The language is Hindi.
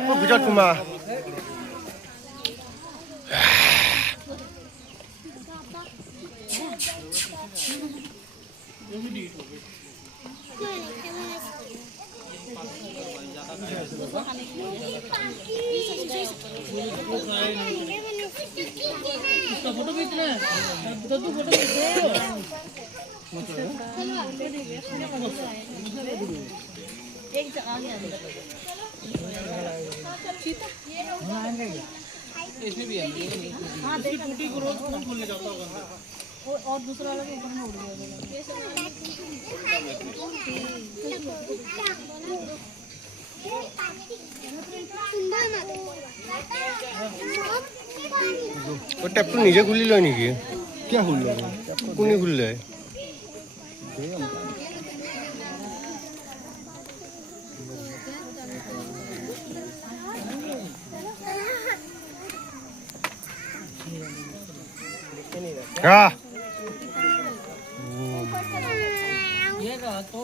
aku bisa cuma. उसका फोटो खींचना है तो तू फोटो खींच एक जगह के अंदर इसमें भी है हाँ देखिए टूटी को रोज कौन खोलने जाता होगा और दूसरा वाला ऊपर में उड़ गया वो टैप तो नीचे खुली लो नहीं की क्या खुल लो कौन खुल रहा है क्या ये रहा तो